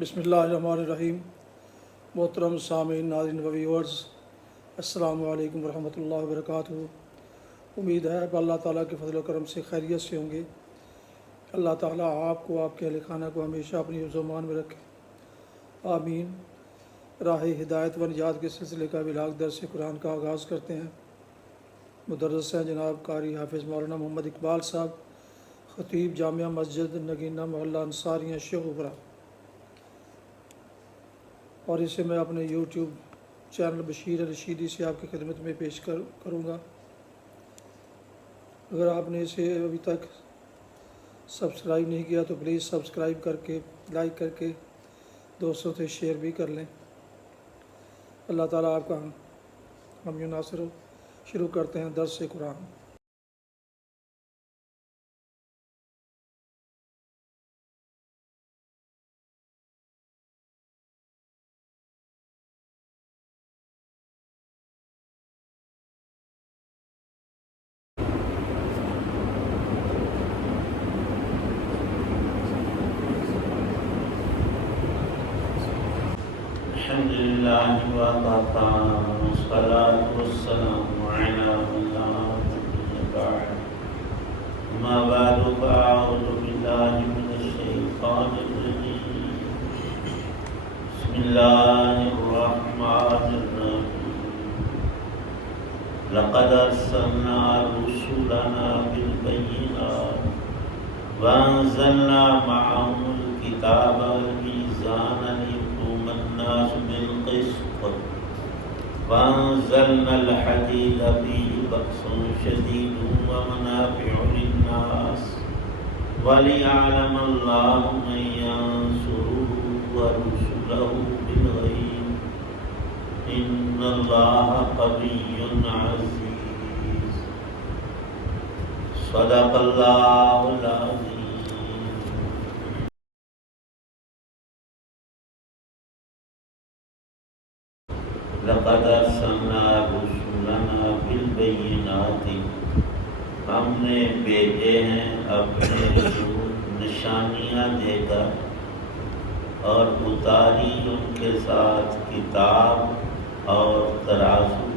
بسم اللہ الرحمن الرحیم۔ محترم سامعین، ناظرین و ویورز، السلام علیکم ورحمۃ اللہ وبرکاتہ۔ امید ہے کہ اللہ تعالیٰ کے فضل و کرم سے خیریت سے ہوں گے۔ اللہ تعالیٰ آپ کو، آپ کے اہل خانہ کو ہمیشہ اپنی حفظ و امان میں رکھے، آمین۔ راہ ہدایت و نجات کے سلسلے کا بلاغ درس قرآن کا آغاز کرتے ہیں۔ مدرس ہیں جناب قاری حافظ مولانا محمد اقبال صاحب، خطیب جامعہ مسجد نگینہ محلہ انصاریہ شیخوپورہ، اور اسے میں اپنے یوٹیوب چینل بشیر رشیدی سے آپ کی خدمت میں پیش کروں گا۔ اگر آپ نے اسے ابھی تک سبسکرائب نہیں کیا تو پلیز سبسکرائب کر کے، لائک کر کے دوستوں سے شیئر بھی کر لیں۔ اللہ تعالیٰ آپ کا ہم یوں ناصر ہو۔ شروع کرتے ہیں درس قرآن۔ الحمد لله وكفى والصلاة والسلام على من لا نبي بعد، أما بعد فأعوذ بالله من الشيطان الرجيم، بسم الله الرحمن الرحيم، لقد أرسلنا رسلنا بالبينات وأنزلنا معهم الكتاب والميزان الناس بالقسط وأنزلنا الحديد فيه بأس شديد ومنافع للناس وليعلم الله من ينصره ورسله بالغيب إن الله قوي عزيز صدق الله العظيم۔ لقد ارسلنا رسلنا بالبینات، ہم نے بھیجے ہیں اپنے رسول نشانیاں دے کر، اور اتاری ان کے ساتھ کتاب اور ترازو،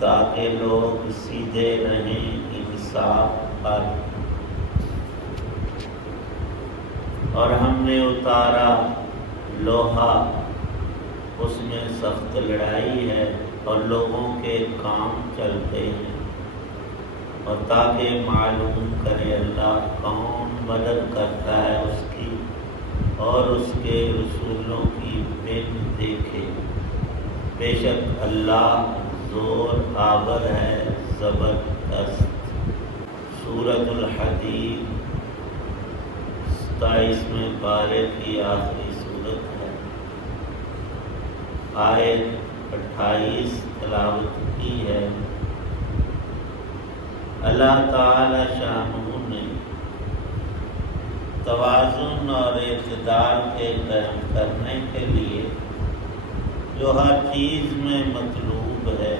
تاکہ لوگ سیدھے رہیں انصاف پر۔ اور ہم نے اتارا لوہا، اس میں سخت لڑائی ہے اور لوگوں کے کام چلتے ہیں، اور تاکہ معلوم کرے اللہ کون مدد کرتا ہے اس کی، اور اس کے رسولوں کی بن دیکھے۔ بے شک اللہ زور آور ہے زبردست۔ سورۃ الحدید 27ویں پارے کی آخری سورت ہے، آیت 28 تلاوت کی ہے۔ اللہ تعالی شانہ نے توازن اور اعتدال کے قائم کرنے کے لیے جو ہر چیز میں مطلوب ہے،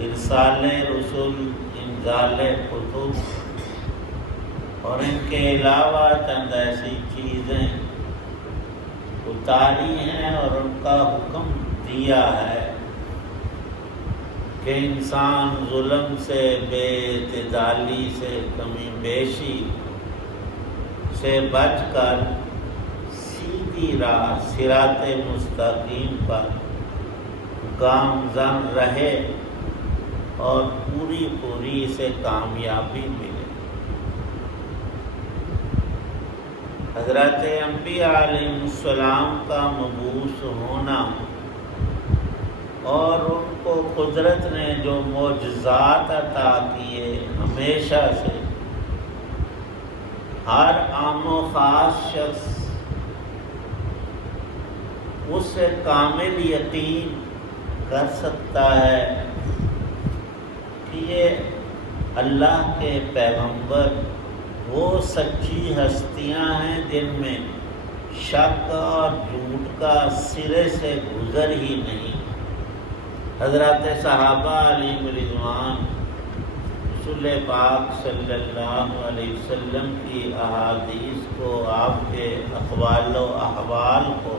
ارسال رسول، انزال کتب، اور ان کے علاوہ چند ایسی چیزیں اتاری ہیں اور ان کا حکم دیا ہے کہ انسان ظلم سے، بے اعتدالی سے، کمی بیشی سے بچ کر سیدھی راہ صراط مستقیم پر گامزن رہے اور پوری اسے کامیابی ملے۔ حضرت انبیاء علیہ السلام کا مبعوث ہونا اور ان کو قدرت نے جو معجزات عطا کیے، ہمیشہ سے ہر عام و خاص شخص اس سے کامل یقین کر سکتا ہے کہ یہ اللہ کے پیغمبر وہ سچی ہستیاں ہیں جن میں شک اور جھوٹ کا سرے سے گزر ہی نہیں۔ حضرات صحابہ علیہ رضوان رسول پاک صلی اللہ علیہ وسلم کی احادیث کو، آپ کے اقوال و احوال کو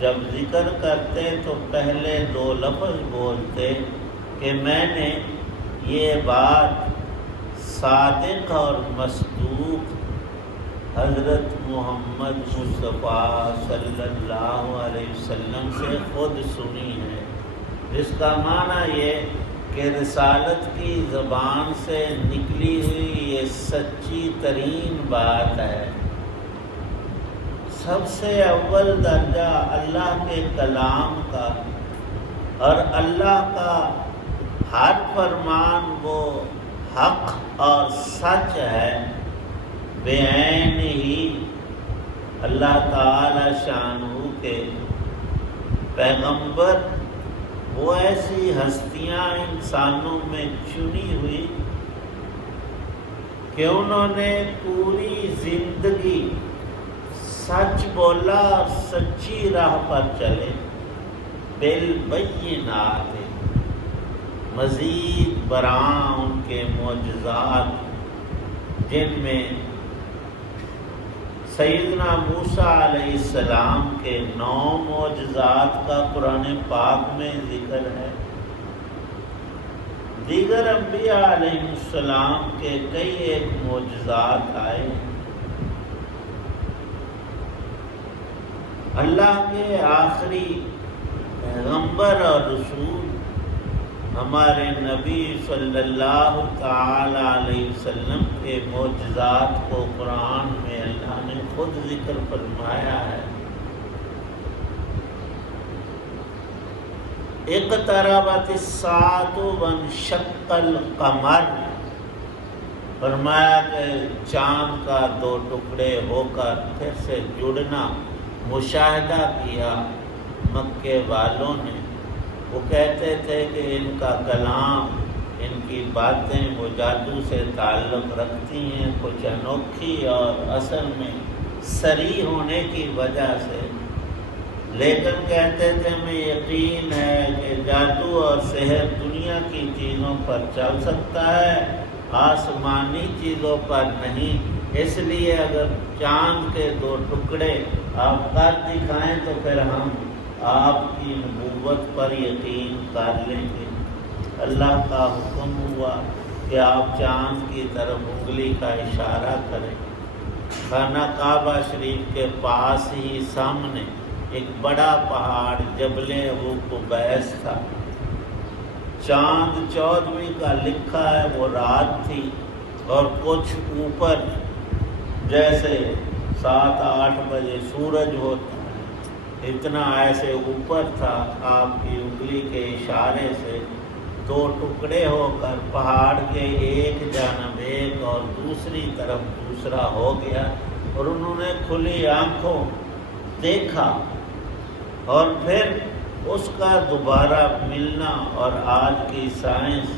جب ذکر کرتے تو پہلے 2 لفظ بولتے کہ میں نے یہ بات صادق اور مصدوق حضرت محمد مصطفیٰ صلی اللہ علیہ وسلم سے خود سنی ہے، جس کا معنی یہ کہ رسالت کی زبان سے نکلی ہوئی یہ سچی ترین بات ہے۔ سب سے اول درجہ اللہ کے کلام کا، اور اللہ کا ہر فرمان وہ حق اور سچ ہے بعین ہی۔ اللہ تعالی شانہ کے پیغمبر وہ ایسی ہستیاں انسانوں میں چنی ہوئی کہ انہوں نے پوری زندگی سچ بولا اور سچی راہ پر چلے، بالبینات، مزید برآں ان کے معجزات، جن میں سیدنا موسیٰ علیہ السلام کے 9 معجزات کا قرآن پاک میں ذکر ہے، دیگر انبیاء علیہ السلام کے کئی ایک معجزات آئے۔ اللہ کے آخری پیغمبر اور رسول ہمارے نبی صلی اللہ تعالی علیہ وسلم کے معجزات کو قرآن میں اللہ نے خود ذکر فرمایا ہے۔ اقتربت الساعۃ وانشق القمر، فرمایا کہ چاند کا 2 ٹکڑے ہو کر پھر سے جڑنا مشاہدہ کیا مکے والوں نے۔ وہ کہتے تھے کہ ان کا کلام، ان کی باتیں وہ جادو سے تعلق رکھتی ہیں، کچھ انوکھی اور اصل میں صریح ہونے کی وجہ سے، لیکن کہتے تھے ہمیں یقین ہے کہ جادو اور سحر دنیا کی چیزوں پر چل سکتا ہے، آسمانی چیزوں پر نہیں، اس لیے اگر چاند کے 2 ٹکڑے آپ کر دکھائیں تو پھر ہم آپ کی نبوت پر یقین کر لیں گے۔ اللہ کا حکم ہوا کہ آپ چاند کی طرف انگلی کا اشارہ کریں۔ خانہ کعبہ شریف کے پاس ہی سامنے ایک بڑا پہاڑ جبل ابو قبیس تھا۔ چاند 14ویں کا لکھا ہے، وہ رات تھی اور کچھ اوپر جیسے 7-8 بجے سورج ہوتا ہے، اتنا ایسے اوپر تھا۔ آپ کی انگلی کے اشارے سے 2 ٹکڑے ہو کر پہاڑ کے ایک جانب ایک اور دوسری طرف دوسرا ہو گیا، اور انہوں نے کھلی آنکھوں دیکھا، اور پھر اس کا دوبارہ ملنا، اور آج کی سائنس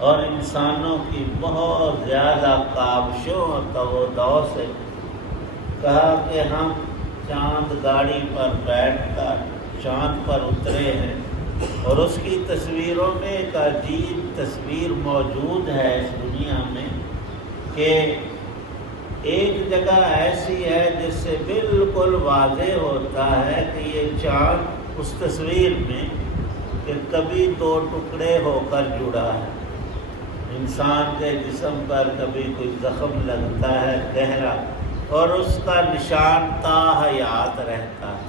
اور انسانوں کی بہت زیادہ کاوشوں اور تودع سے کہا کہ ہم چاند گاڑی پر بیٹھ کر چاند پر اترے ہیں، اور اس کی تصویروں میں ایک عجیب تصویر موجود ہے اس دنیا میں کہ ایک جگہ ایسی ہے جس سے بالکل واضح ہوتا ہے کہ یہ چاند اس تصویر میں کہ کبھی 2 ٹکڑے ہو کر جڑا ہے۔ انسان کے جسم پر کبھی کوئی زخم لگتا ہے گہرا، اور اس کا نشان تا حیات رہتا ہے۔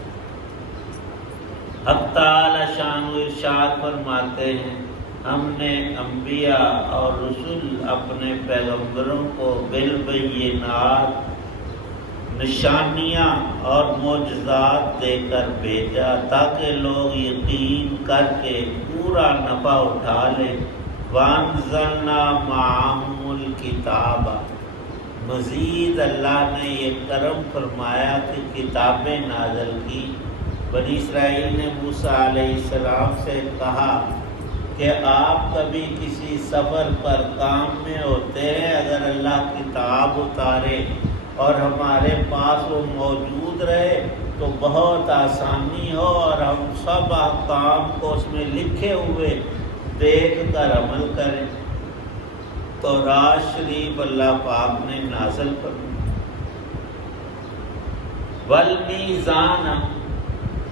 حق تعالی شان و ارشاد فرماتے ہیں، ہم نے انبیاء اور رسول اپنے پیغمبروں کو بالبینات، نشانیاں اور معجزات دے کر بھیجا تاکہ لوگ یقین کر کے پورا نفع اٹھا لیں۔ وَأَنزَلْنَا مَعَهُمُ الْكِتَابَ، مزید اللہ نے یہ کرم فرمایا کہ کتابیں نازل کی۔ بنی اسرائیل نے موسیٰ علیہ السلام سے کہا کہ آپ کبھی کسی سفر پر کام میں ہوتے ہیں، اگر اللہ کتاب اتارے اور ہمارے پاس وہ موجود رہے تو بہت آسانی ہو، اور ہم سب احکام کو اس میں لکھے ہوئے دیکھ کر عمل کریں۔ تورات شریف اللہ پاک نے نازل فرمائی۔ والمیزان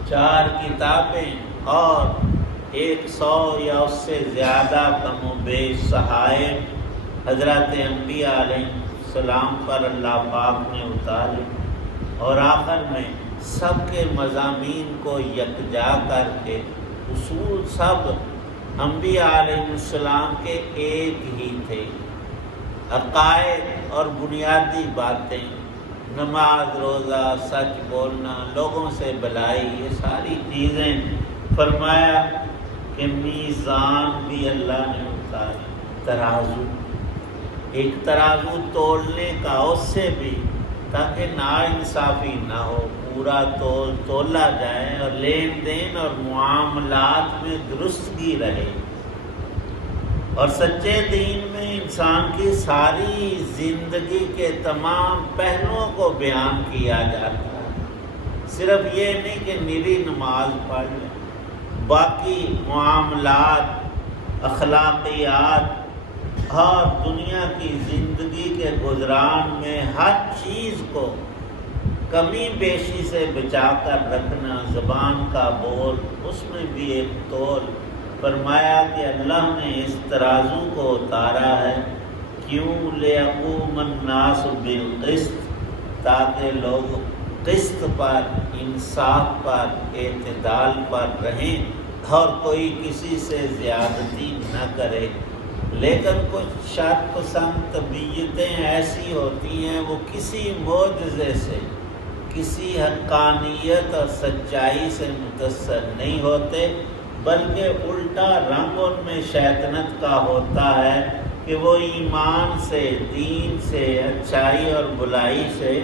4 کتابیں اور 100 یا اس سے زیادہ کم و بیش صحائف حضرات انبیاء علیہ السلام پر اللہ پاک نے اتارے، اور آخر میں سب کے مضامین کو یکجا کر کے اصول سب انبیاء علیہ السلام کے ایک ہی تھے، عقائد اور بنیادی باتیں، نماز، روزہ، سچ بولنا، لوگوں سے بھلائی، یہ ساری چیزیں۔ فرمایا کہ میزان بھی اللہ نے اتارا، ترازو، ایک ترازو تولنے کا، اس سے بھی، تاکہ ناانصافی نہ ہو، پورا تولا جائے اور لین دین اور معاملات میں درستگی رہے۔ اور سچے دین میں انسان کی ساری زندگی کے تمام پہلوؤں کو بیان کیا جاتا ہے، صرف یہ نہیں کہ نیری نماز پڑھ لیں، باقی معاملات، اخلاقیات اور دنیا کی زندگی کے گزران میں ہر چیز کو کمی بیشی سے بچا کر رکھنا، زبان کا بول، اس میں بھی ایک تول۔ فرمایا کہ اللہ نے اس ترازو کو اتارا ہے، کیوں؟ لِيَقُومَ النَّاسُ بِالْقِسْطِ، تاکہ لوگ قسط پر، انصاف پر، اعتدال پر رہیں اور کوئی کسی سے زیادتی نہ کرے۔ لیکن کچھ شر پسند طبیعتیں ایسی ہوتی ہیں، وہ کسی معجزے سے، کسی حقانیت اور سچائی سے متاثر نہیں ہوتے، بلکہ الٹا رنگ ان میں شیطنت کا ہوتا ہے کہ وہ ایمان سے، دین سے، اچھائی اور بلائی سے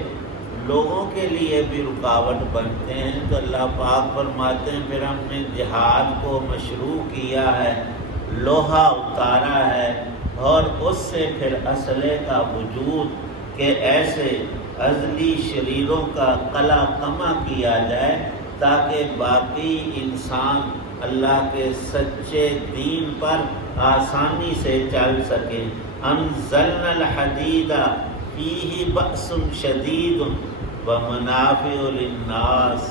لوگوں کے لیے بھی رکاوٹ بنتے ہیں۔ تو اللہ پاک فرماتے ہیں پھر ہم نے جہاد کو مشروع کیا ہے، لوہا اتارا ہے، اور اس سے پھر اسلحے کا وجود کہ ایسے ازلی شریروں کا قلع کما کیا جائے، تاکہ باقی انسان اللہ کے سچے دین پر آسانی سے چل سکے۔ انزلنا الحدید فیہ بأس شدید ومنافع للناس،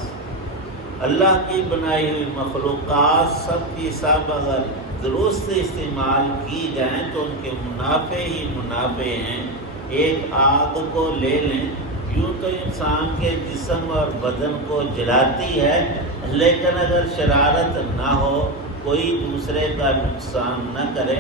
اللہ کی بنائی ہوئی مخلوقات سب کی سب اگر درست استعمال کی جائیں تو ان کے منافع ہی منافع ہیں۔ ایک آگ کو لے لیں، یوں تو انسان کے جسم اور بدن کو جلاتی ہے، لیکن اگر شرارت نہ ہو، کوئی دوسرے کا نقصان نہ کرے،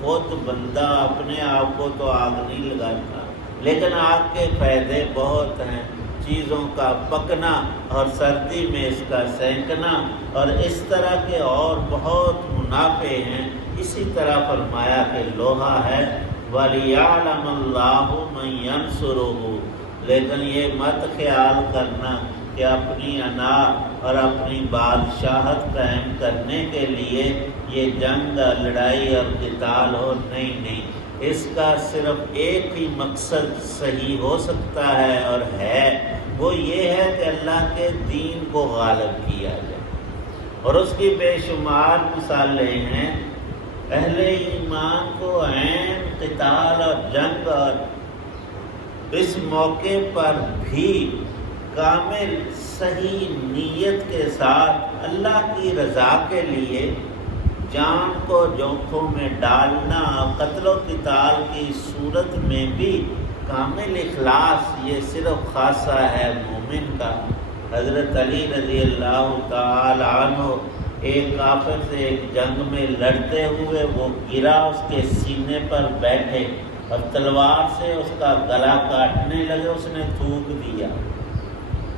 خود بندہ اپنے آپ کو تو آگ نہیں لگاتا، لیکن آگ کے فائدے بہت ہیں، چیزوں کا پکنا اور سردی میں اس کا سینکنا، اور اس طرح کے اور بہت منافع ہیں۔ اسی طرح فرمایا کہ لوہا ہے، وَلِيَعْلَمَ اللَّهُ مَن يَنْصُرُهُ، لیکن یہ مت خیال کرنا کہ اپنی انا اور اپنی بادشاہت قائم کرنے کے لیے یہ جنگ، لڑائی اور قتال ہو، نہیں، اس کا صرف ایک ہی مقصد صحیح ہو سکتا ہے اور ہے، وہ یہ ہے کہ اللہ کے دین کو غالب کیا جائے۔ اور اس کی بے شمار مثالیں ہیں۔ اہل ایمان کو عین قتال اور جنگ، اور اس موقع پر بھی کامل صحیح نیت کے ساتھ اللہ کی رضا کے لیے جان کو جوکھوں میں ڈالنا، قتل و قتال کی صورت میں بھی کامل اخلاص، یہ صرف خاصہ ہے مومن کا۔ حضرت علی رضی اللہ تعالی عنہ ایک کافر سے ایک جنگ میں لڑتے ہوئے وہ گرا، اس کے سینے پر بیٹھے اور تلوار سے اس کا گلا کاٹنے لگے، اس نے تھوک دیا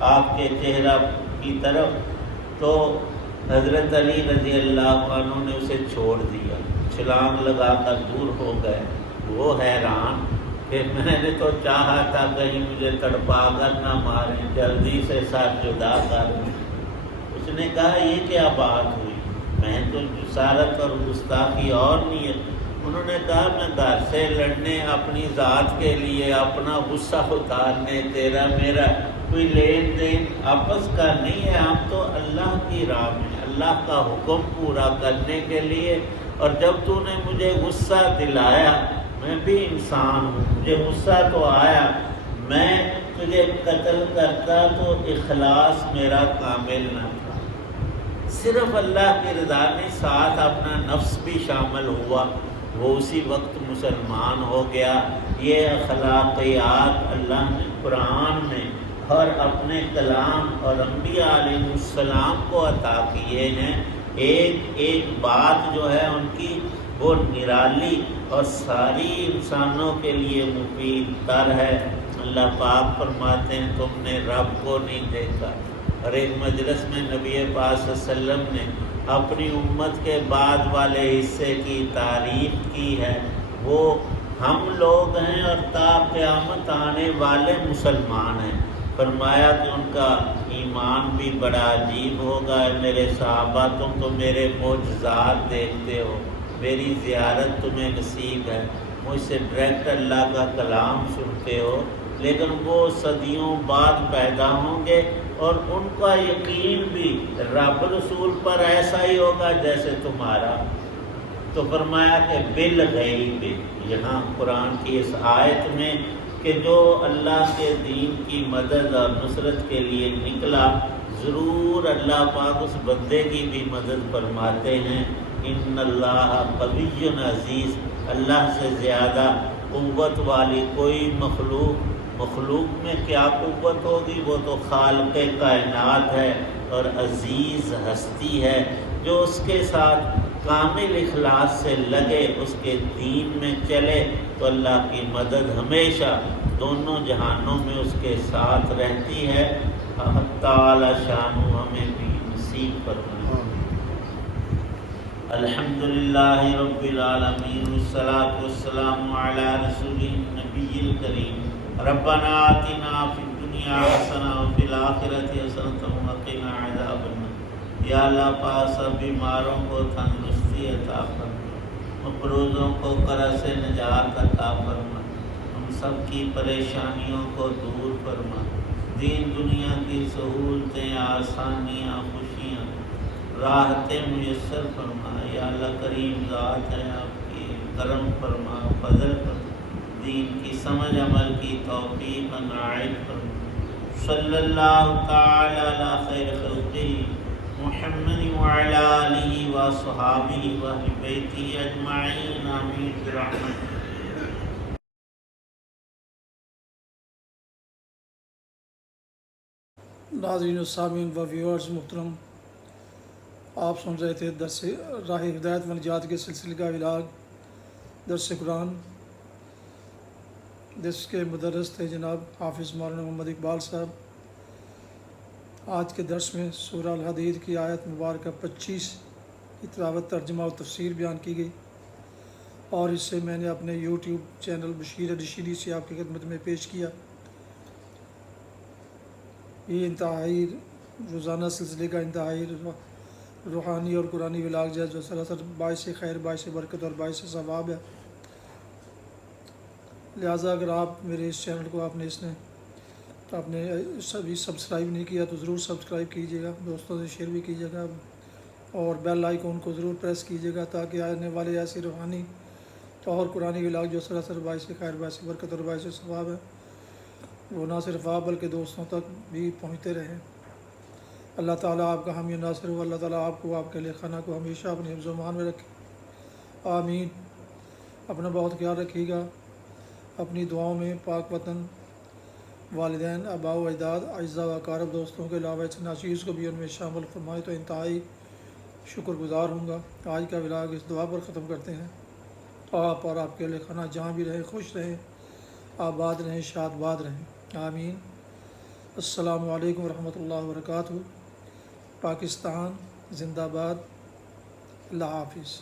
آپ کے چہرہ کی طرف، تو حضرت علی رضی اللہ عنہ نے اسے چھوڑ دیا، چھلانگ لگا کر دور ہو گئے۔ وہ حیران کہ میں نے تو چاہا تھا کہیں مجھے تڑپا کر نہ ماریں، جلدی سے ساتھ جدا کر دیں۔ اس نے کہا یہ کیا بات ہوئی، میں تو جسارت اور گستاخی اور نیت۔ انہوں نے کہا میں گھر سے لڑنے، اپنی ذات کے لیے اپنا غصہ اتارنے، تیرا میرا کوئی لین دین آپس کا نہیں ہے، ہم تو اللہ کی راہ میں اللہ کا حکم پورا کرنے کے لیے، اور جب تو نے مجھے غصہ دلایا میں بھی انسان ہوں، مجھے غصہ تو آیا، میں تجھے قتل کرتا تو اخلاص میرا کامل نہ تھا، صرف اللہ کی رضا نے، ساتھ اپنا نفس بھی شامل ہوا، وہ اسی وقت مسلمان ہو گیا۔ یہ اخلاقیات اللہ نے قرآن میں اور اپنے کلام اور انبیاء علیہ السلام کو عطا کیے ہیں۔ ایک ایک بات جو ہے ان کی وہ نرالی اور ساری انسانوں کے لیے مفید تر ہے۔ اللہ پاک فرماتے ہیں تم نے رب کو نہیں دیکھا، اور ایک مجلس میں نبی پاک صلی اللہ علیہ وسلم نے اپنی امت کے بعد والے حصے کی تعریف کی ہے، وہ ہم لوگ ہیں اور تا قیامت آنے والے مسلمان ہیں۔ فرمایا کہ ان کا ایمان بھی بڑا عجیب ہوگا۔ میرے صحابہ تم تو میرے معجزات دیکھتے ہو، میری زیارت تمہیں نصیب ہے، مجھ سے ڈائریکٹ اللہ کا کلام سنتے ہو، لیکن وہ صدیوں بعد پیدا ہوں گے اور ان کا یقین بھی رب رسول پر ایسا ہی ہوگا جیسے تمہارا۔ تو فرمایا کہ بالغیب، یہاں قرآن کی اس آیت میں کہ جو اللہ کے دین کی مدد اور نصرت کے لیے نکلا، ضرور اللہ پاک اس بندے کی بھی مدد فرماتے ہیں۔ ان اللہ قوی عزیز، اللہ سے زیادہ قوت والی کوئی مخلوق میں کیا قوت ہوگی، وہ تو خالق کائنات ہے اور عزیز ہستی ہے۔ جو اس کے ساتھ کامل اخلاص سے لگے، اس کے دین میں چلے، تو اللہ کی مدد ہمیشہ دونوں جہانوں میں اس کے ساتھ رہتی ہے۔ تعالی شان ہمیں بھی نصیب فرمائے۔ الحمدللہ رب العالمین، والصلاة والسلام علی رسول النبی الکریم۔ ربنا آتنا فی الدنیا حسنہ وفی الآخرۃ حسنۃ وقنا عذاب النار۔ یا اللہ پاک سب بیماروں کو تندرستی عطا فرما، مقروضوں کو قرض سے نجات عطا فرما، ہم سب کی پریشانیوں کو دور فرما، دین دنیا کی سہولتیں، آسانیاں، خوشیاں، راحتیں میسر فرما۔ یا اللہ کریم ذات ہے، آپ کی کرم فرما، فضل فرما، دین کی سمجھ عمل کی توفیق عنایت فرما۔ صلی اللہ تعالی علی خیر خلقہ محمد وعلی آلہ وصحابہ واہل بیتہ اجمعین، آمین برحمتہ۔ ناظرین و سامعین و ویورز محترم، آپ سن رہے تھے درس راہ ہدایت و نجات کے سلسلے کا ولاگ درس قرآن، جس کے مدرس تھے جناب حافظ مولانا محمد اقبال صاحب۔ آج کے درس میں سورہ الحدید کی آیت مبارکہ 25 کی تلاوت، ترجمہ و تفسیر بیان کی گئی، اور اس سے میں نے اپنے یوٹیوب چینل بشیر ڈشیری سے آپ کی خدمت میں پیش کیا۔ یہ انتہائی روزانہ سلسلے کا انتہائی روحانی اور قرآنی ولاگ جو سراسر باعث خیر، باعث برکت اور باعث ثواب ہے۔ لہٰذا اگر آپ میرے اس چینل کو آپ نے سبھی سبسکرائب نہیں کیا تو ضرور سبسکرائب کیجیے گا، دوستوں سے شیئر بھی کیجیے گا، اور بیل آئیکن کو ضرور پریس کیجیے گا، تاکہ آنے والے ایسے روحانی اور قرآنی ولاگ جو سراسر باعث خیر، باعث برکت اور باعث ثواب ہے، وہ نہ صرف آپ بلکہ دوستوں تک بھی پہنچتے رہیں۔ اللہ تعالیٰ آپ کا حامی ناصر ہو، اللہ تعالیٰ آپ کو، آپ کے اہل خانہ کو ہمیشہ اپنے حفظ و امان میں رکھے، آمین۔ اپنا بہت خیال رکھیے گا، اپنی دعاؤں میں پاک وطن، والدین، آباء و اجداد، اعزاء و اقارب، دوستوں کے علاوہ ناچیز کو بھی ان میں شامل فرمائے تو انتہائی شکر گزار ہوں گا۔ آج کا ولاگ اس دعا پر ختم کرتے ہیں، آپ اور آپ کے اہل خانہ جہاں بھی رہیں خوش رہیں، آباد رہیں، شاد باد رہیں، آمین۔ السلام علیکم ورحمۃ اللہ وبرکاتہ۔ پاکستان زندہ باد۔ اللہ حافظ۔